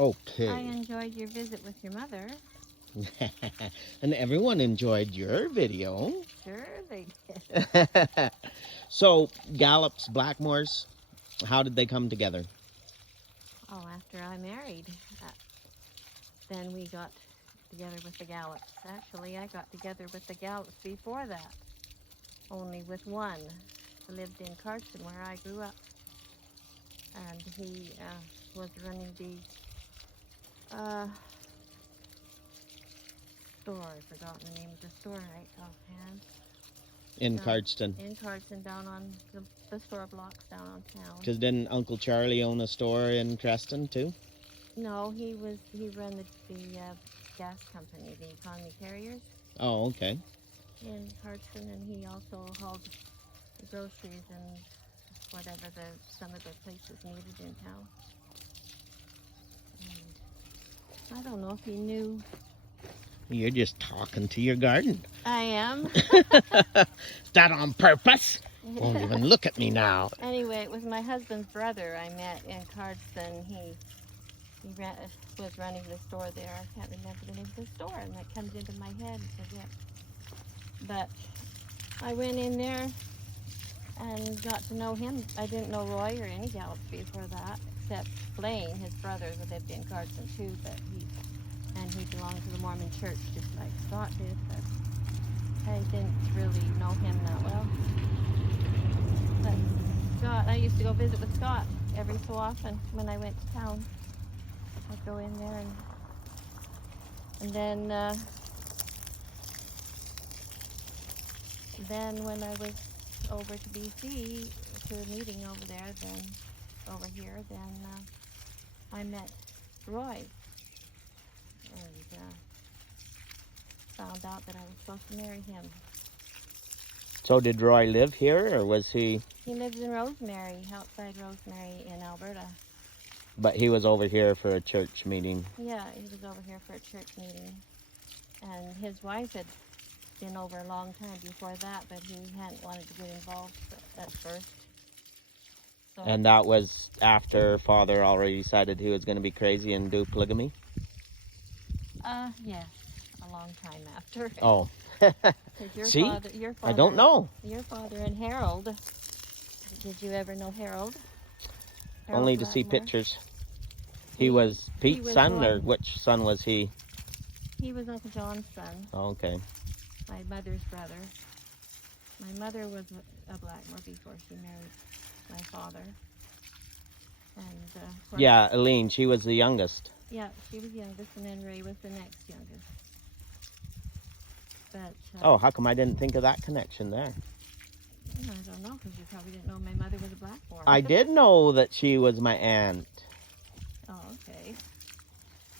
Okay. I enjoyed your visit with your mother. And everyone enjoyed your video. Sure they did. So, Gallops, Blackmores, how did they come together? Oh, after I married, then we got together with the Gallops. Actually, I got together with the Gallops before that, only with one who lived in Carson where I grew up. And he was running the store. I've forgotten the name of the store right offhand. In Cardston. In Cardston, down on the store blocks down on town. Because didn't Uncle Charlie own a store in Creston too? No, he ran the gas company, the Economy Carriers. Oh, okay. In Cardston, and he also hauled the groceries and whatever some of the places needed in town. And I don't know if he knew. You're just talking to your garden. I am. Is that on purpose? Won't even look at me now. Anyway, it was my husband's brother I met in Cardston. He was running the store there. I can't remember the name of the store, and that comes into my head and forget. But I went in there and got to know him. I didn't know Roy or any Gallops before that, except Blaine, his brother, who lived in Cardston too, but he belonged to the Mormon church just like Scott did, but I didn't really know him that well. But Scott, I used to go visit with Scott every so often when I went to town. I'd go in there and then when I was over to BC to a meeting over there, then I met Roy and found out that I was supposed to marry him. So did Roy live here, or was he? He lives in Rosemary, outside Rosemary in Alberta. But he was over here for a church meeting. Yeah, he was over here for a church meeting. And his wife had been over a long time before that, but he hadn't wanted to get involved at first. So, And that was after Father already decided he was going to be crazy and do polygamy? yes, a long time after. Oh. 'Cause See? your father, I don't know. Your father and Harold, did you ever know Harold? Harold Only to see Blackmore? pictures. He was Pete's was son, or one. which son was he? He was Uncle John's son, Oh, okay. my mother's brother. My mother was a Blackmore before she married my father. And of course, Yeah, Aline, she was the youngest. yeah, she was youngest, and then Ray was the next youngest. But Oh, how come I didn't think of that connection there? I don't know, because you probably didn't know my mother was a Blackmore. I did know that she was my aunt. Oh, okay.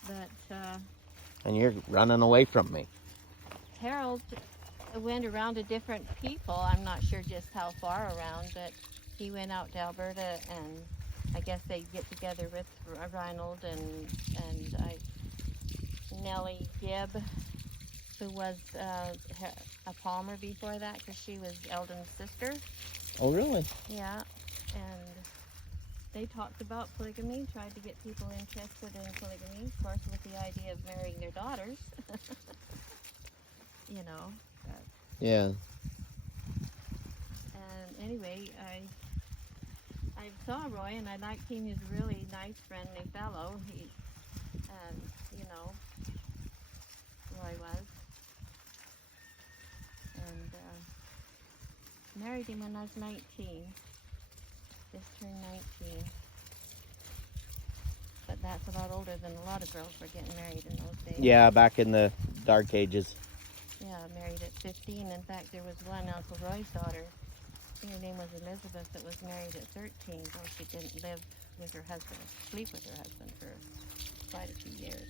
But And you're running away from me. Harold went around to different people. I'm not sure just how far around, but he went out to Alberta, and I guess they get together with Reinald and Nellie Gibb, who was a Palmer before that, because she was Eldon's sister. Oh, really? Yeah, and they talked about polygamy, tried to get people interested in polygamy, of course, with the idea of marrying their daughters. You know. But, Yeah. and anyway, I saw Roy, and I liked him. He was a really nice, friendly fellow. You know, Roy was. And married him when I was 19. Just turned 19. But that's a lot older than a lot of girls were getting married in those days. Yeah, back in the dark ages. Yeah, married at 15. In fact, there was one, Uncle Roy's daughter. I think her name was Elizabeth, that was married at 13, though she didn't live with her husband, sleep with her husband for quite a few years.